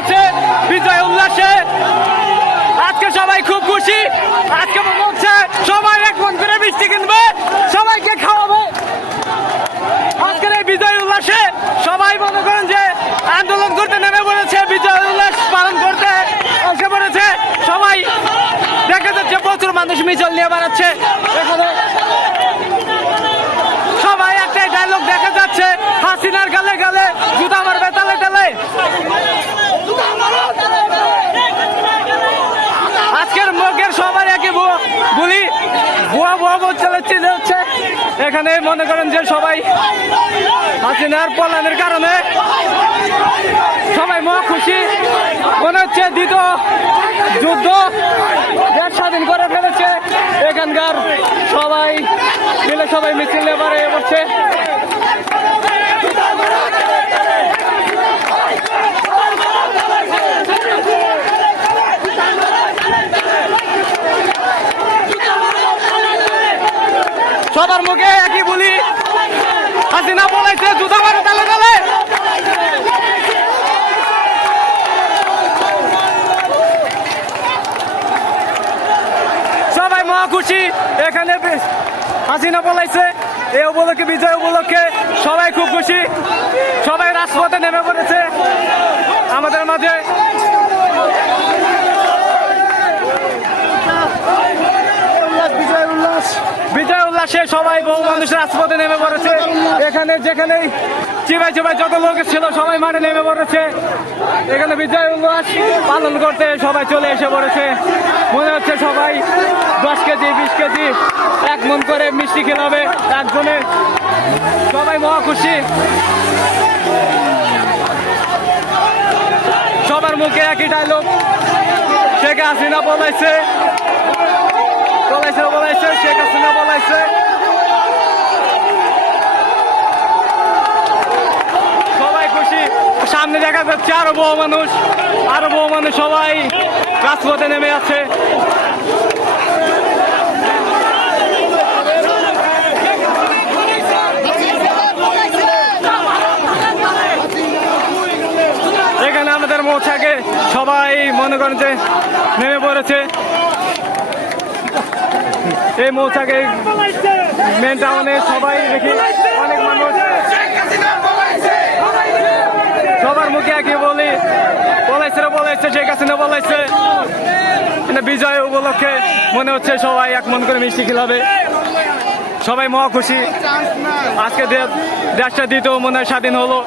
আছে বিজয় উল্লাসে। আজকে সবাই খুব খুশি। আজকে মনে হচ্ছে সবাই এক মন করে মিষ্টি কিনবে, সবাইকে খাওয়াবে। আজকের এই বিজয় উল্লাসে সবাই মনে করেন যে আন্দোলন করতে নেমে পড়েছে, বিজয় উল্লাস পালন করতে এসে পড়েছে সবাই। দেখা যাচ্ছে প্রচুর মানুষ মিছিল নিয়ে বেড়াচ্ছে এখানে। সবাই একটাই ডায়লগ দেখা যাচ্ছে, হাসিনার গালে গালে জুতা মারবে তালে তালে। আজকের মুখের সবার একই বলি, বুয়া বুয়া চালাচ্ছে যাচ্ছে এখানে। মনে করেন যে সবাই হাসিনার পলায়নের কারণে সবাই মহা খুশি। মনে হচ্ছে দ্বিতীয় যুদ্ধ দেশ স্বাধীন করে ফেলেছে। এখানকার সবাই মিলে সবাই মিছিল এবারে বসছে। সবার মুখে একই বলি, হাসিনা বলেছে জুতা মারে তালে তালে। সবাই মহা খুশি এখানে। হাসিনা বলাইছে এই উপলক্ষে, বিজয় উপলক্ষে সবাই খুব খুশি। সবাই রাজপথে নেমে পড়েছে আমাদের মাঝে। বিজয় উল্লাসে সবাই বহু মানুষ রাজপথে নেমে পড়েছে এখানে। যেখানেই চিবাই চিবাই যত লোক ছিল সবাই মাঠে নেমে পড়েছে এখানে বিজয় উল্লাস পালন করতে। সবাই চলে এসে পড়েছে। মনে হচ্ছে সবাই 10 কেজি 20 কেজি এক মন করে মিষ্টি খেলাবে একজনে। সবাই মহা খুশি। সবার মুখে একই ডায়লগ, শেখ হাসিনা বলাইছে বলাইছে শেখ হাসিনা বলাইছে। সবাই খুশি। সামনে দেখা যাচ্ছে আরো বহু মানুষ সবাই রাজপথে নেমে আছে। এখানে আমাদের মৌচাকে সবাই মনে করেন যে নেমে পড়েছে। এই মৌচাকে মেন টাউনে সবাই দেখি অনেক মানুষ। সবার মুখে একই বলাইছে শেখ হাসিনা বলাইছে। বিজয় উপলক্ষে মনে হচ্ছে সবাই এক মন করে মিষ্টি খেলাবে। সবাই মহা খুশি। আজকে দেশটা দ্বিতীয় মনে হয় স্বাধীন হলো।